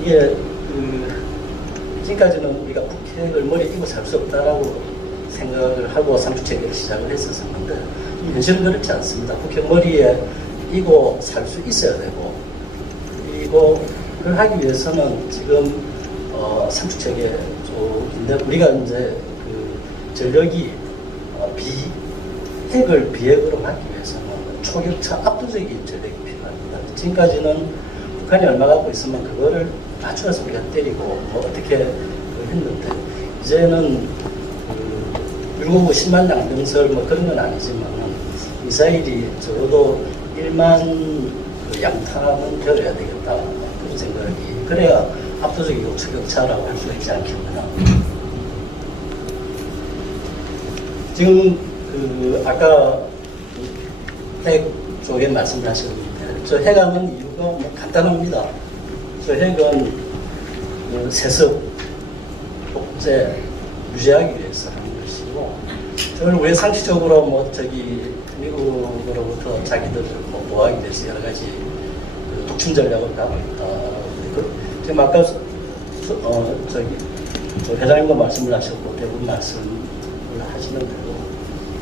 이게 지금까지는 우리가 북핵을 머리에 끼고 살 수 없다라고 생각을 하고 삼축체계를 시작을 했었는데 현실은 그렇지 않습니다. 북핵 머리에 끼고 살 수 있어야 되고, 그리고 그걸 하기 위해서는 지금 삼축체계 쪽인데, 우리가 이제 그 전력이 핵을 비핵으로 하기 위해서는 초격차 압도적인 전력이 필요합니다. 지금까지는 북한이 얼마 갖고 있으면 그거를 맞춰서 우리가 때리고 뭐 어떻게 했는데, 이제는 750만 양병설 뭐 그런 건 아니지만 미사일이 적어도 1만 양탄은 되어야 되겠다, 그런 생각이. 그래야 압도적이고 초격차라고 할 수 있지 않겠느냐. 지금 아까 핵 쪽에 말씀하셨는데, 저 핵하는 이유가 뭐 간단합니다. 저 핵은 세습, 독재, 유지하기 위해서 하는 것이고, 저걸 왜 상식적으로 뭐 미국으로부터 자기들을 뭐 보호하기 위해서 여러 가지 독침 전략을 가고 있다. 지금 아까 회장님도 말씀을 하셨고 대부분 말씀을 하시는 대로,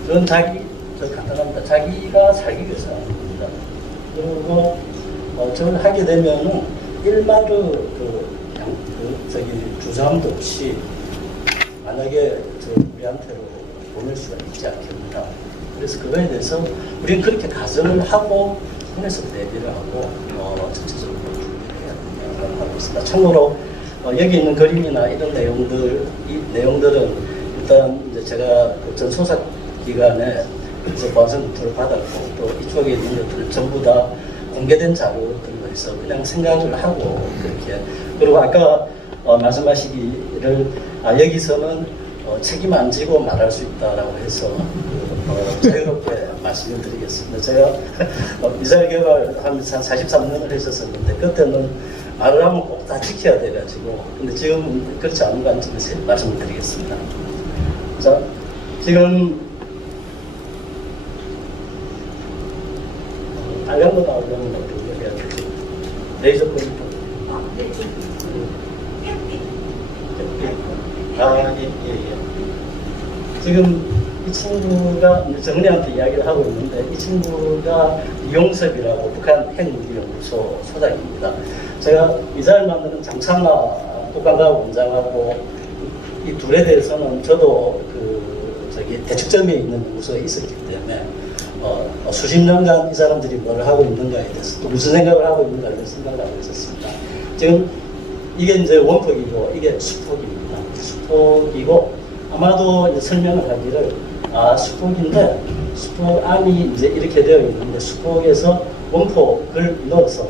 그건 간단합니다. 자기가 살기 위해서 하는 겁니다. 그리고 저걸 하게 되면은 일말의 주저함도 없이 만약에 우리한테로 보낼 수가 있지 않겠느냐. 그래서 그거에 대해서 우리는 그렇게 가정을 하고 그래서 대비를 하고 전체적으로 준비를 해야 된다고 하고 있습니다. 참고로 여기 있는 그림이나 이런 이 내용들은 일단 이제 제가 전소사 기관에 보안성 검토를 받았고, 또 이쪽에 있는 것들을 전부 다 공개된 자료들로 해서 그냥 생각을 하고 그렇게. 그리고 아까 말씀하시기를 여기서는 책임 안 지고 말할 수 있다라고 해서 자유롭게 말씀을 드리겠습니다. 제가 미사일 개발 한 43년을 했었는데 그때는 말을 하면 꼭 다 지켜야 돼가지고, 근데 지금은 그렇지 않은 관점에서 말씀을 드리겠습니다. 자, 지금 알량도 나오려면 어떻게 해야 되지? 레이저 포인터. 네, 예. 지금 이 친구가 정리한테 이야기를 하고 있는데, 이 친구가 이용섭이라고 북한 핵무기연구소 소장입니다. 제가 미사일 만드는 장창나 국방과학 원장하고 이 둘에 대해서는 저도 대축점에 있는 연구소에 있었기 때문에 수십 년간 이 사람들이 뭘 하고 있는가에 대해서, 또 무슨 생각을 하고 있는가에 대해서 생각을 하고 있었습니다. 지금 이게 이제 원폭이고 이게 수폭입니다. 수폭이고, 아마도 이제 설명을 하기를 수폭인데, 수폭 안이 이제 이렇게 되어 있는데, 수폭에서 원폭을 넣어서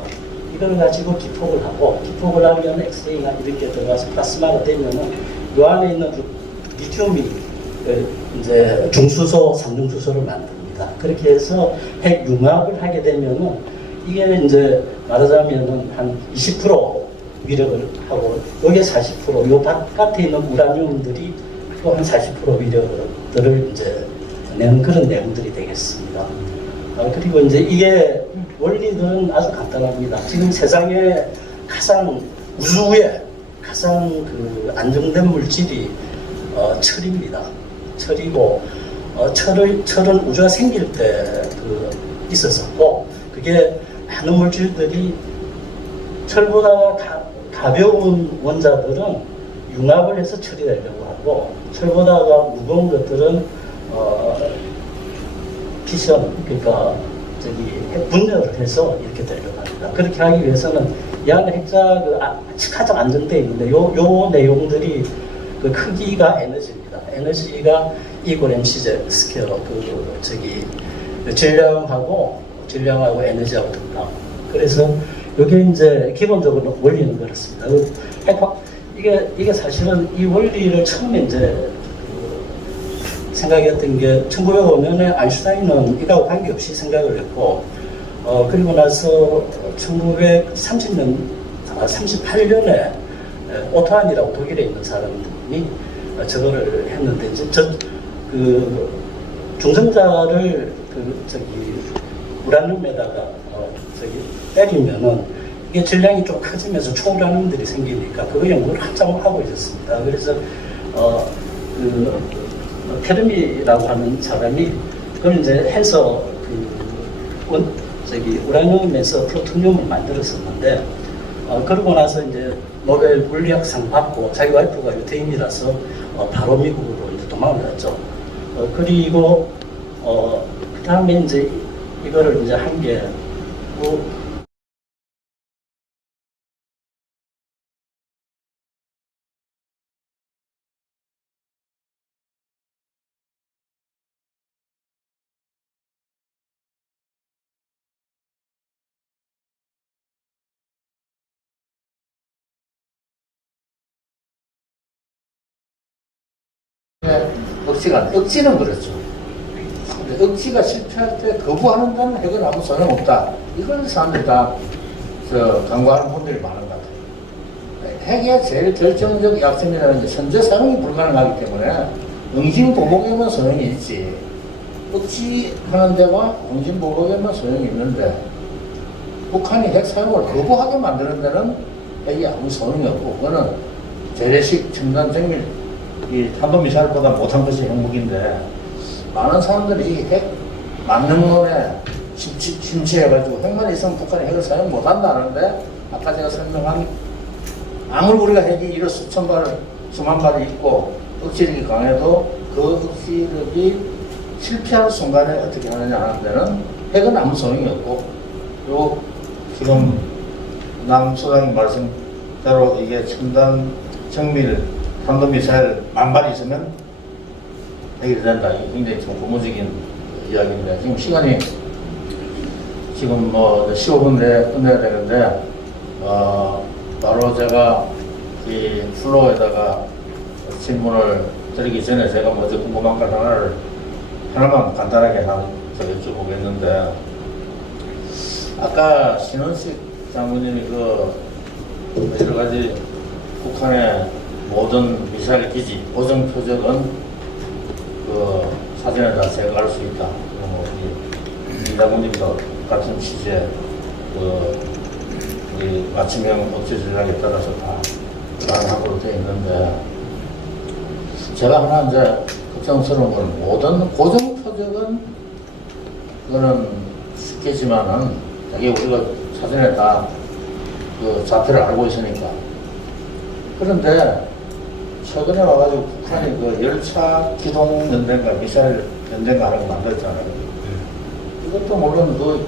이걸 가지고 기폭을 하고, 기폭을 하면 엑스레이나 이런 게 들어가서 플라스마가 되면은 이 안에 있는 리튬이 이제 중수소, 상중수소를 만듭니다. 그렇게 해서 핵 융합을 하게 되면은 이게 이제 말하자면은 한 20% 위력을 하고, 여기에 40%, 요 바깥에 있는 우라늄들이 또 한 40% 위력들을 이제 내는 그런 내용들이 되겠습니다. 그리고 이제 이게 원리는 아주 간단합니다. 지금 세상에 가장 우주에 가장 안정된 물질이 철입니다. 철이고, 철은 우주가 생길 때 있었었고, 그게 많은 물질들이 철보다 가벼운 원자들은 융합을 해서 철이 되려고 하고, 철보다가 무거운 것들은 피션, 그러니까 분열을 해서 이렇게 되려고 합니다. 그렇게 하기 위해서는 이 안에 핵자 가장 안정되어 있는데, 요 내용들이 크기가 에너지입니다. 에너지가 이퀄 MC 스퀘어, 질량하고 에너지하고 등등. 그래서 이게 이제 기본적으로 원리는 그렇습니다. 이게 사실은 이 원리를 처음에 이제 생각했던 게 1905년에 아인슈타인은 이거하고 관계없이 생각을 했고, 그리고 나서 1938년에 오토안이라고 독일에 있는 사람들이 저거를 했는데, 이제 우라늄에다가 때리면은 이게 질량이 좀 커지면서 초우라는들이 생기니까 그 연구를 한참 하고 있었습니다. 그래서 테르미라고 하는 사람이 그걸 이제 해서 우라늄에서 플루토늄을 만들었었는데 그러고 나서 이제 노벨 물리학상 받고 자기 와이프가 유태인이라서 바로 미국으로 이제 도망을 갔죠. 그리고 그 다음에 이제 이거를 이제 한 게 억지는 그렇죠. 근데 억지가 실패할 때 거부하는 데는 핵은 아무 소용없다. 이걸 사람들이 다 강구하는 분들이 많은 것 같아요. 핵의 제일 결정적 약점이라는 게 현재 사용이 불가능하기 때문에 응징보복에만 소용이 있지. 억지하는 데와 응징보복에만 소용이 있는데 북한이 핵 사용을 거부하게 만드는 데는 핵이 아무 소용이 없고 그거는 재래식 첨단 정밀 이 탄도미사일보다 못한 것이 핵무기인데 많은 사람들이 핵 만능론에 심취해가지고 핵만 있으면 북한이 핵을 사용 못한다는데 아까 제가 설명한 아무리 우리가 핵이 이런 수천 발, 수만 발이 있고 억지력이 강해도 그 억지력이 실패할 순간에 어떻게 하느냐 하는 데는 핵은 아무 소용이 없고 그리고 지금 남 소장님 말씀대로 이게 첨단 정밀 탄도미사일 10,000발 있으면 해결된다. 이게 굉장히 좀 고무적인 이야기인데 지금 시간이 지금 15분 내에 끝내야 되는데 바로 제가 이 플로어에다가 질문을 드리기 전에 제가 먼저 궁금한 것 하나만 간단하게 여쭤보겠는데 아까 신원식 장군님이 여러 가지 북한의 모든 미사일 기지, 보정 표적은 사진에다 제거할 수 있다. 이장군님도 같은 취지의 우리 맞춤형 억제 전략에 따라서 다 가능하고 되어 있는데 제가 하나 이제 걱정스러운 건 모든 고정 표적은 그거는 쉽겠지만은 이게 우리가 사진에 다 자태를 알고 있으니까 그런데 최근에 와가지고 북한이 열차 기동 연대인가 미사일 연대인가 하는 거 만들었잖아요. 이것도 물론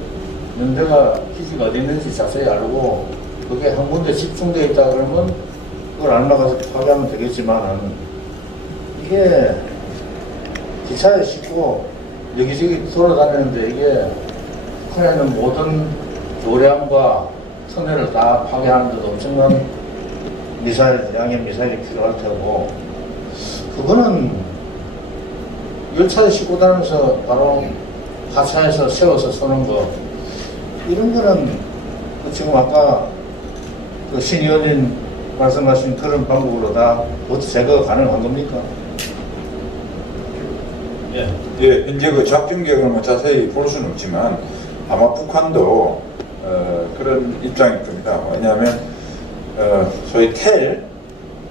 연대가 기지가 어디 있는지 자세히 알고 그게 한 군데 집중되어 있다 그러면 그걸 알아가서 파괴하면 되겠지만은 이게 기차에 싣고 여기저기 돌아다니는데 이게 북한에는 모든 교량과 선회를 다 파괴하는데도 엄청난 양의 미사일이 필요할 테고 그거는 열차에 싣고 다니면서 바로 하차해서 세워서 쏘는 거 이런 거는 지금 아까 신 의원님 말씀하신 그런 방법으로 다 어떻게 제거가 가능한 겁니까? 예, 현재 그 작전 계획을 자세히 볼 수는 없지만 아마 북한도 그런 입장일 겁니다. 왜냐하면 소위 텔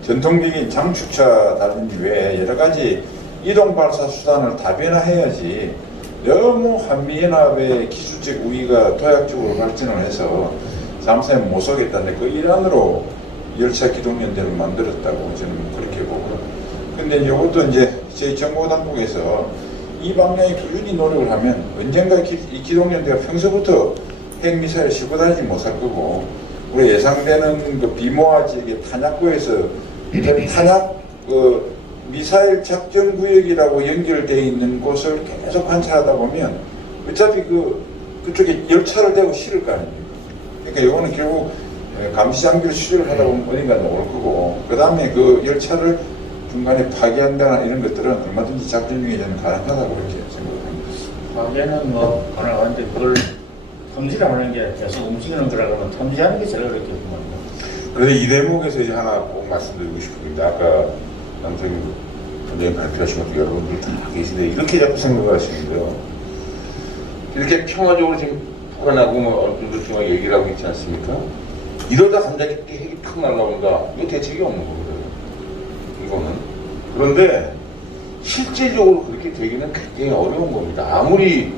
전통적인 장축차 달린 외에 여러 가지 이동 발사 수단을 다변화해야지 너무 한미연합의 기술적 우위가 도약적으로 발전을 해서 잠시만 못 쏘겠다는데 그 일환으로 열차 기동연대를 만들었다고 저는 그렇게 보고 근데 이것도 이제 저희 정보 당국에서 이 방향에 꾸준히 노력을 하면 언젠가 이 기동연대가 평소부터 핵미사일 싣고 다니지 못할 거고 우리 예상되는 그 비모아 지역의 탄약구에서 탄약 미사일 작전 구역이라고 연결되어 있는 곳을 계속 관찰하다 보면 어차피 그쪽에 열차를 대고 실을 거 아닙니까? 그러니까 이거는 결국 감시 장비를 수리를 하다 보면 어딘가 나올 거고 그 다음에 그 열차를 중간에 파괴한다나 이런 것들은 얼마든지 작전 중에 저는 가능하다고 그렇게 생각합니다. 파괴는 가능한데 그걸 탐지를 하는 게 계속 움직이는 거라 그러면 탐지하는 게 제일 어렵겠구만. 그런데 이 대목에서 이제 하나 꼭 말씀드리고 싶습니다. 아까 남성님 원장님 발표하신 것도 여러분들 다 계신데 이렇게 자꾸 생각을 하시는데요. 이렇게 평화적으로 지금 북한하고 어느 정도 좀 얘기를 하고 있지 않습니까? 이러다 갑자기 핵이 탁 날라온다. 이거 대책이 없는 거거든요. 이거는. 그런데 실제적으로 그렇게 되기는 굉장히 어려운 겁니다. 아무리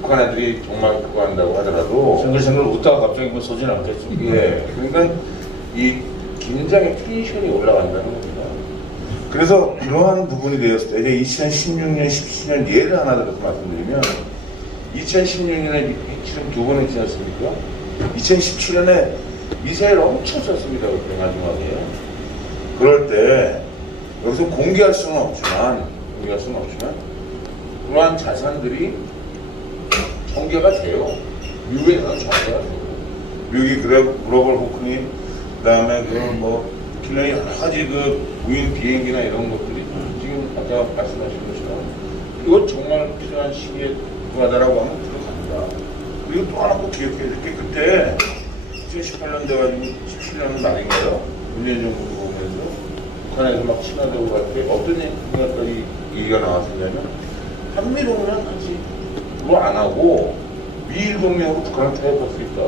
북한 애들이 정말 그거 한다고 하더라도. 생글생글 웃다가 갑자기 뭐 소진 않겠죠. 예. 그러니까 이 긴장의 텐션이 올라간다는 겁니다. 그래서 그러한 부분이 되었을 때, 이제 2016년, 17년 예를 하나 들어서 말씀드리면, 2016년에 핵실험 2번 했지 않습니까? 2017년에 미사일 엄청 썼습니다. 그때 마지막에. 그럴 때, 여기서 공개할 수는 없지만, 그러한 자산들이 공개가 돼요. 미국에서는 전개가 돼요. 미국이 글로벌 호크니, 그 다음에 킬러니 여러 가지 무인 비행기나 이런 것들이 지금 아까 말씀하신 것처럼 이거 정말 필요한 시기에 구하다라고 하면 들어갑니다. 그리고 또 하나 꼭 기억해야 될 게 그때 2018년 돼가지고 17년 말인가요? 문재인 정부 보면서 북한에서 막 친화되고 갈 때 어떤 얘기가 나왔었냐면 한미동맹은 아직 그거 안 하고 미일 동맹으로 북한을 타협할 수 있다.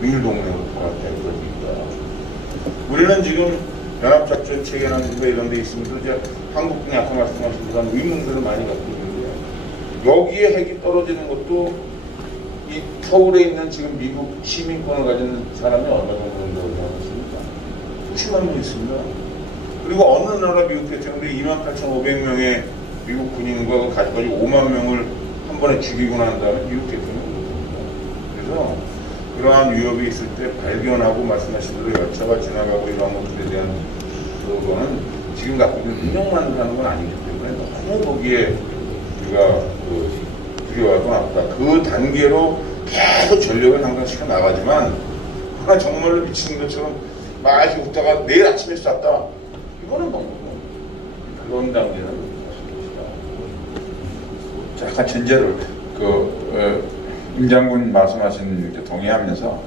미일 동맹으로 북한을 타협할 수 있다. 우리는 지금 연합작전 체계나 이런 데 있으면서 이제 한국군이 아까 말씀하신 그런 의문들을 많이 갖고 있는데 여기에 핵이 떨어지는 것도 이 서울에 있는 지금 미국 시민권을 가진 사람이 얼마 정도 된다고 생각하십니까? 수십만 명 있습니다. 그리고 어느 나라 미국 대통령이 28,500명의 미국 군인과 가족까지 5만 명을 한 번에 죽이고 난 다음에 미국 대통령이 못합니다. 그래서 그러한 위협이 있을 때 발견하고 말씀하신 대로 열차가 지나가고 이러한 것들에 대한 그거는 지금 갖고 있는 능력만 하는 건 아니기 때문에 너무 거기에 우리가 두려워하고 나쁘다. 그 단계로 계속 전력을 항상 나가지만 하나 정말로 미치는 것처럼 막 이렇게 웃다가 내일 아침에 쐈다. 이거는 너무 그런 단계는 것이다. 약간 전제를 임 장군 말씀하신 게 동의하면서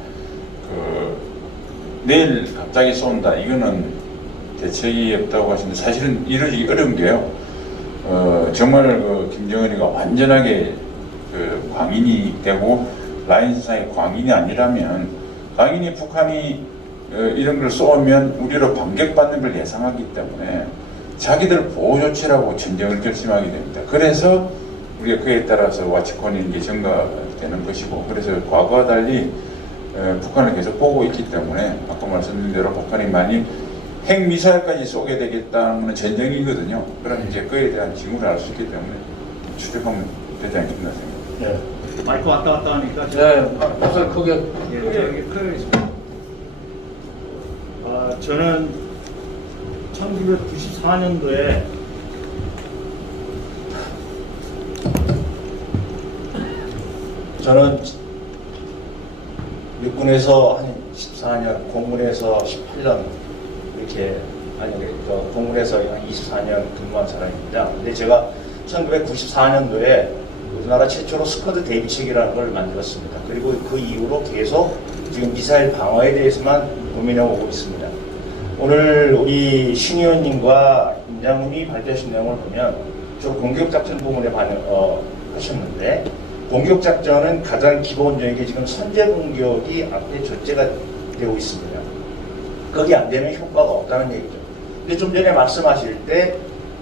내일 갑자기 쏜다 이거는 대책이 없다고 하시는데 사실은 이루어지기 어려운 게요. 정말 김정은이가 완전하게 광인이 되고 라인상의 광인이 아니라면 당연히 북한이 이런 걸 쏘면 우리로 반격받는 걸 예상하기 때문에 자기들 보호 조치라고 전쟁을 결심하게 됩니다. 그래서 우리가 그에 따라서 와치콘이 이제 증가되는 것이고, 그래서 과거와 달리 북한을 계속 보고 있기 때문에 아까 말씀드린 대로 북한이 많이 핵미사일까지 쏘게 되겠다는 전쟁이거든요. 그럼 이제 그에 대한 징후를 알 수 있기 때문에 추적하면 되지 않겠나 생각합니다. 네. 마이크 왔다 갔다 하니까 목소리 크게. 여기 크게 있습니다. 저는 1994년도에 저는 육군에서 한 14년, 공군에서 18년 이렇게 공군에서 한 24년 근무한 사람입니다. 근데 제가 1994년도에 우리나라 최초로 스쿼드 대비책이라는 걸 만들었습니다. 그리고 그 이후로 계속 지금 미사일 방어에 대해서만 고민해 오고 있습니다. 오늘 우리 신 의원님과 임 장군이 발표하신 내용을 보면 저 공격작전 부분에 하셨는데, 공격작전은 가장 기본적인 게 지금 선제 공격이 앞에 절제가 되고 있습니다. 거기 안 되면 효과가 없다는 얘기죠. 근데 좀 전에 말씀하실 때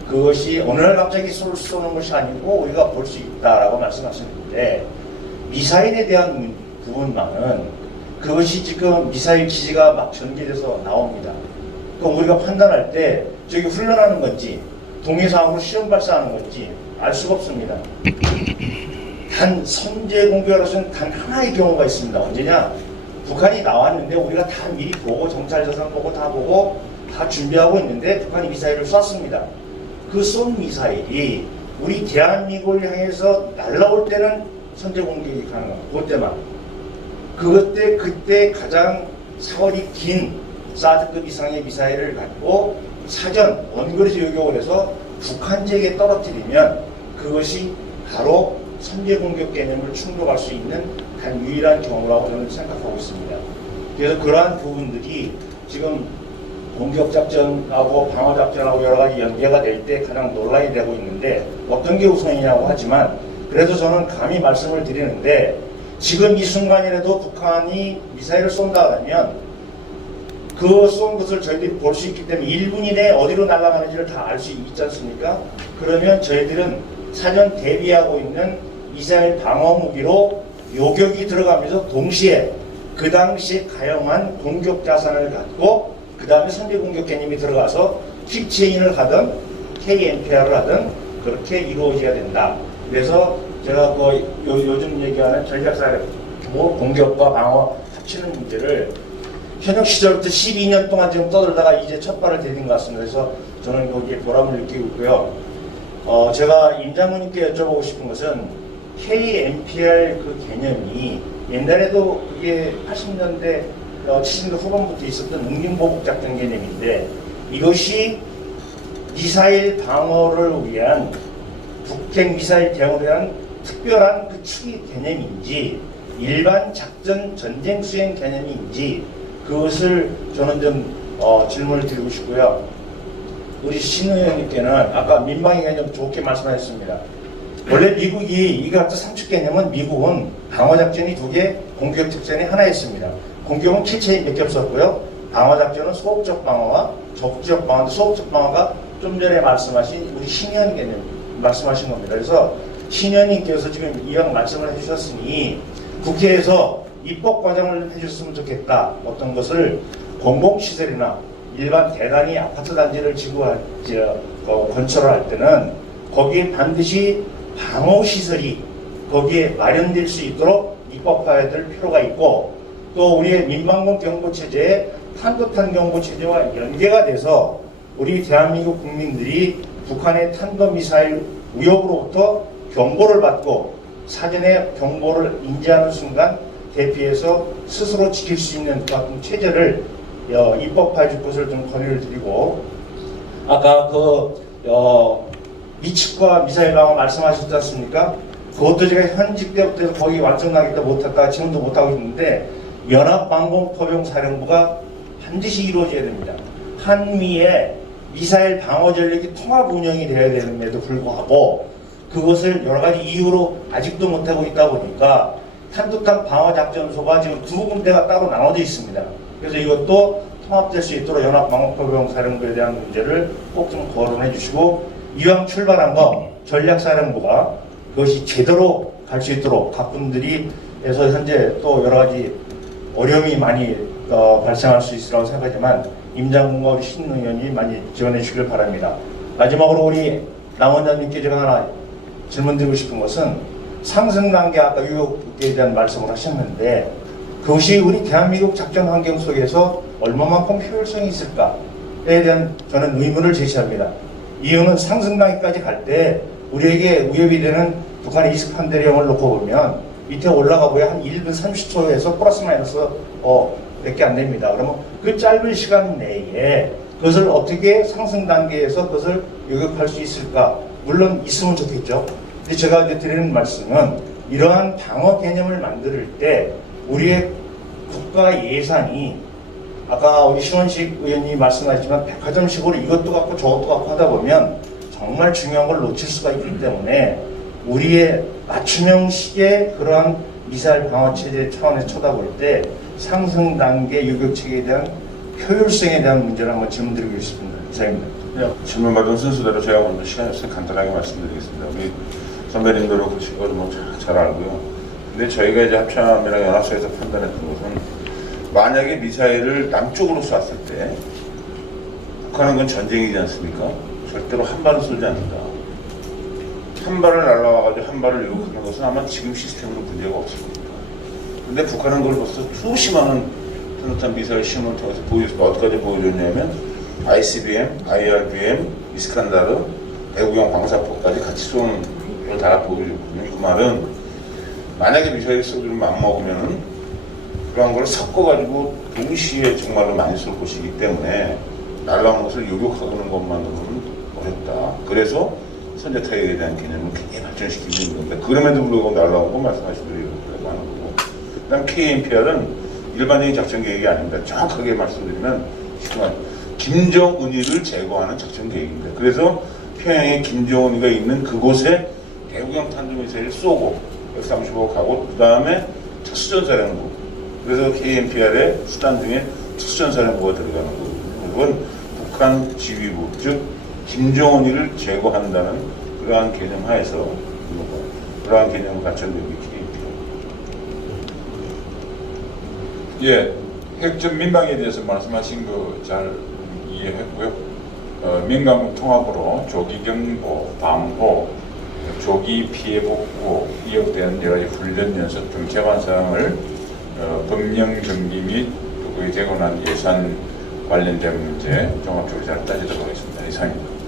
그것이 어느 날 갑자기 쏘는 것이 아니고 우리가 볼 수 있다라고 말씀하셨는데, 미사일에 대한 부분만은 그것이 지금 미사일 기지가 막 전개돼서 나옵니다. 그럼 우리가 판단할 때 저기 훈련하는 건지 동해상으로 시험 발사하는 건지 알 수가 없습니다. 단 선제 공격으로서는 단 하나의 경우가 있습니다. 언제냐? 북한이 나왔는데 우리가 다 미리 보고 정찰 자산 보고 다 준비하고 있는데 북한이 미사일을 쐈습니다. 그 쏜 미사일이 우리 대한민국을 향해서 날아올 때는 선제 공격이 가능합니다. 그때 가장 사거리 긴 사드급 이상의 미사일을 갖고 사전 원거리 저격을 해서 북한 지역에 떨어뜨리면 그것이 바로 선제 공격 개념을 충족할 수 있는 단 유일한 경우라고 저는 생각하고 있습니다. 그래서 그러한 부분들이 지금 공격작전하고 방어작전하고 여러 가지 연계가 될 때 가장 논란이 되고 있는데 어떤 게 우선이냐고 하지만, 그래도 저는 감히 말씀을 드리는데 지금 이 순간이라도 북한이 미사일을 쏜다 하면 그 쏜 것을 저희들이 볼 수 있기 때문에 1분 이내에 어디로 날아가는지를 다 알 수 있지 않습니까? 그러면 저희들은 사전 대비하고 있는 미사일 방어 무기로 요격이 들어가면서 동시에 그 당시에 가용한 공격 자산을 갖고 그 다음에 선제 공격 개념이 들어가서 킥체인을 하든 KMPR을 하든 그렇게 이루어져야 된다. 그래서 제가 요즘 얘기하는 전략사례 공격과 방어 합치는 문제를 현역 시절부터 12년 동안 지금 떠들다가 이제 첫 발을 디딘 것 같습니다. 그래서 저는 여기에 보람을 느끼고 있고요. 제가 임 장군님께 여쭤보고 싶은 것은 KMPR 그 개념이 옛날에도 그게 80년대, 70년대 후반부터 있었던 응징보복작전 개념인데 이것이 미사일 방어를 위한 북핵 미사일 대응을 위한 특별한 그 추기 개념인지 일반 작전 전쟁 수행 개념인지 그것을 저는 좀 질문을 드리고 싶고요. 우리 신 의원님께는 아까 민방위 개념 좋게 말씀하셨습니다. 원래 미국이 이거 같은 삼축 개념은 미국은 방어작전이 2개, 공격작전이 하나 있습니다. 공격은 킬체인 몇 개 없었고요. 방어작전은 소극적 방어와 적극적 방어인데 소극적 방어가 좀 전에 말씀하신 우리 신 의원 개념 말씀하신 겁니다. 그래서 신 의원님께서 지금 이왕 말씀을 해주셨으니 국회에서 입법 과정을 해줬으면 좋겠다. 어떤 것을 공공시설이나 일반 대단히 아파트 단지를 건설할 때는 거기에 반드시 방어시설이 거기에 마련될 수 있도록 입법화해야 될 필요가 있고 또 우리의 민방공 경보체제에 탄도탄 경보체제와 연계가 돼서 우리 대한민국 국민들이 북한의 탄도미사일 위협으로부터 경보를 받고 사전에 경보를 인지하는 순간 대피해서 스스로 지킬 수 있는 그 같은 체제를 입법화해 줄 것을 좀 건의를 드리고 아까 미측과 미사일 방어 말씀하셨지 않습니까? 그것도 제가 현직 때부터 거의 완성하기 때 못했다가 지금도 못하고 있는데 연합방공포병사령부가 반드시 이루어져야 됩니다. 한미의 미사일 방어 전력이 통합 운영이 되어야 되는데도 불구하고 그것을 여러 가지 이유로 아직도 못하고 있다 보니까 탄도탄 방어작전소가 지금 2군데가 따로 나눠져 있습니다. 그래서 이것도 통합될 수 있도록 연합방어포병사령부에 대한 문제를 꼭 좀 거론해 주시고 이왕 출발한 거 전략사령부가 그것이 제대로 갈 수 있도록 각분들이 해서 현재 또 여러 가지 어려움이 많이 발생할 수 있으라고 생각하지만 임장군과 우리 신 의원이 많이 지원해 주시길 바랍니다. 마지막으로 우리 남 원장님께 제가 하나 질문 드리고 싶은 것은 상승 단계 아까 유혹에 대한 말씀을 하셨는데 그것이 우리 대한민국 작전 환경 속에서 얼마만큼 효율성이 있을까에 대한 저는 의문을 제시합니다. 이유는 상승 단계까지 갈 때 우리에게 위협이 되는 북한의 이스칸데르형을 놓고 보면 밑에 올라가 보야 한 1분 30초에서 플러스 마이너스 몇 개 안 됩니다. 그러면 그 짧은 시간 내에 그것을 어떻게 상승 단계에서 그것을 요격할 수 있을까? 물론 있으면 좋겠죠. 근데 제가 이제 드리는 말씀은 이러한 방어 개념을 만들 때 우리의 국가 예산이 아까 우리 신원식 의원님이 말씀하셨지만 백화점식으로 이것도 갖고 저것도 갖고 하다 보면 정말 중요한 걸 놓칠 수가 있기 때문에 우리의 맞춤형식의 그러한 미사일 방어 체제 차원에서 쳐다볼 때 상승 단계 유격 체계에 대한 효율성에 대한 문제를 한번 질문드리고 싶습니다. 이상입니다. 질문 받은 순서대로 제가 먼저 시간이 없어서 간단하게 말씀드리겠습니다. 우리 선배님들은 그러신 걸 뭐 잘 알고요. 근데 저희가 이제 합참이랑 연합사에서 판단했던 것은 만약에 미사일을 남쪽으로 쐈을 때 북한은 건 전쟁이지 않습니까? 절대로 한 발을 쏘지 않는다. 한 발을 날라와가지고 한 발을 유혹하는 것은 아마 지금 시스템으로 문제가 없을 겁니다. 근데 북한은 그걸 벌써 수십 많은 탄도탄 미사일 시험을 통해서 보여줬습니다. 어디까지 보여줬냐면 ICBM, IRBM, 이스칸다르, 대구경 방사포까지 같이 쏘는 걸 다 보여줬거든요. 그 말은 만약에 미사일 쏘기를 맘먹으면은 그런 걸 섞어가지고 동시에 정말로 많이 쏠 것이기 때문에 날라오는 것을 요격하는 것만으로는 어렵다. 그래서 선제 타격에 대한 개념을 굉장히 발전시키고 있는 겁니다. 그럼에도 불구하고 날라온 건 말씀하신 대로 이렇게 하는 거고. 그다음 KMPR은 일반적인 작전 계획이 아닙니다. 정확하게 말씀드리면 김정은이를 제거하는 작전 계획입니다. 그래서 평양에 김정은이가 있는 그곳에 대구경 탄도미사일을 쏘고 F-35 가고 그 다음에 특수전사령부. 그래서 KNPR의 수단 중에 특수전사령부가 들어가는 거고, 그건 북한 지휘부, 즉 김정은이를 제거한다는 그러한 개념 하에서 그러한 개념을 갖춘 게 KNPR. 예, 핵전 민방에 대해서 말씀하신 거 잘 이해했고요. 민감 통합으로 조기 경보, 방호, 조기 피해 복구, 이역되는 여러 가지 훈련 연습 등 개발 사항을 법령 정비 및 그에 되고 난 예산 관련된 문제 종합적으로 잘 따지도록 하겠습니다. 이상입니다.